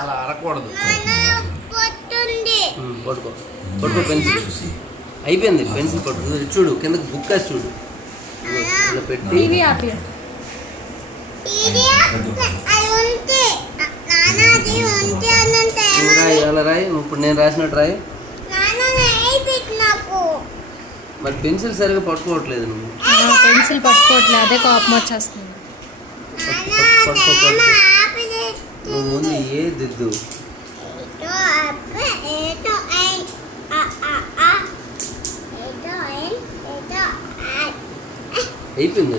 అలా అరకూడదు. పట్టుకో పెన్సిల్ అయిపోయింది. పెన్సిల్ పట్టుకో. చూడు కిందకి బుక్ వేసి చూడు. ఇలా పెట్టి రాయి. అలా రాయి. ఇప్పుడు నేను రాసినట్టు రాయి. మరి పెన్సిల్ సరిగా పట్టుకోవట్లేదు. నువ్వు పెన్సిల్ పట్టుకోవట్లేదు, అదే కోపం వచ్చేస్తుంది. నువ్వు ముందు ఏ దిద్దు. అయిపోయింది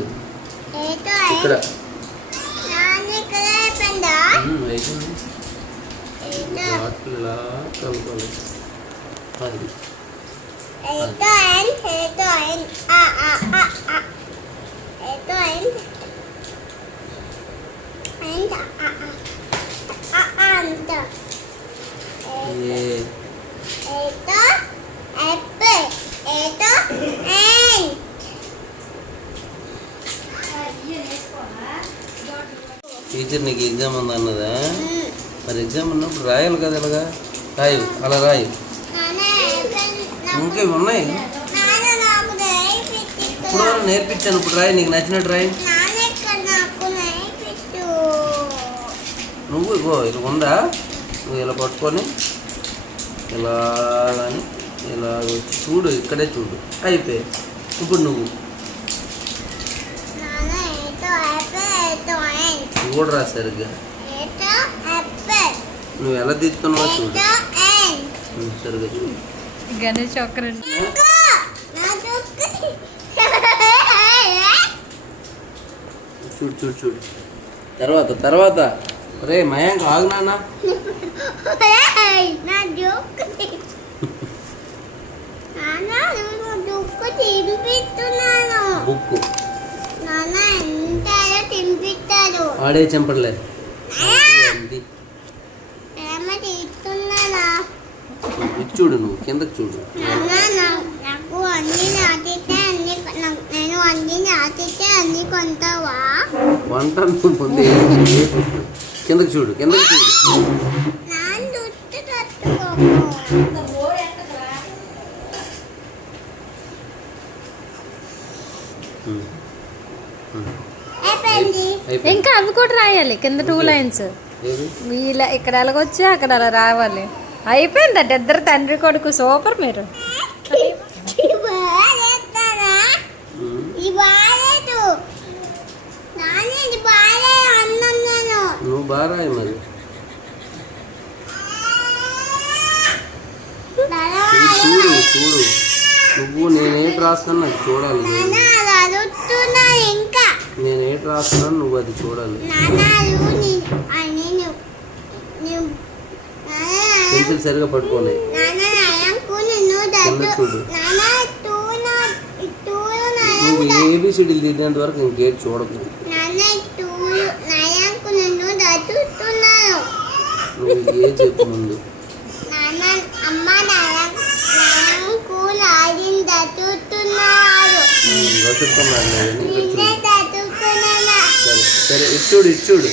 ఇక్కడ. కలుపుకోవాలి. టీచర్ నీకు ఎగ్జామ్ ఉంది అన్నదా? మరి ఎగ్జామ్ ఉన్నప్పుడు రాయాలి కదా. ఇలాగా రాయు. అలా రాయు. ఇంకా ఉన్నాయి. ఇప్పుడు నేర్పించాను. ఇప్పుడు రాయి. నీకు నచ్చినట్టు రాయి. నువ్వు ఇగో ఇది ఉందా, నువ్వు ఇలా పట్టుకొని ఇలా కానీ ఇలా చూడు. ఇక్కడే చూడు. అయిపోయి. ఇప్పుడు నువ్వు కూడా రా సరిగ్గా. నువ్వు ఎలా తీస్తున్నావో చూడు. సరిగ్గా చూడు. గణేష్ చక్రం చూడు చూడు చూడు. తర్వాత రే మయాంక్ ఆగు నాన్న. బుక్ ఆడే చెంపడలేదు. చూడు. నువ్వు కిందకి చూడు. వంట ముందు కిందకి చూడు. కిందకి చూడు. ఇంకా అవి కూడా రాయాలి కింద 2 లైన్స్. వీళ్ళ ఇక్కడ ఎలాగొచ్చి అక్కడ అలా రావాలి. అయిపోయిందట. ఇద్దరు తండ్రి కొడుకు సూపర్. మీరు నువ్వు బాగా రాయి. మరి చూడు. నువ్వు నేనేటి రాస్తాను నాకు చూడాలి. నేనేటి రాస్తున్నాను నువ్వు అది చూడాలి. పెన్సిల్ సరిగా పట్టుకోలేదు. కింద చూడు. నువ్వు ఏబిసిడీలు దిద్దేంత వరకు ఇంకేటి చూడకు. నువ్వు ఏ చెప్పు ముందు. సరే ఇచ్చుడు.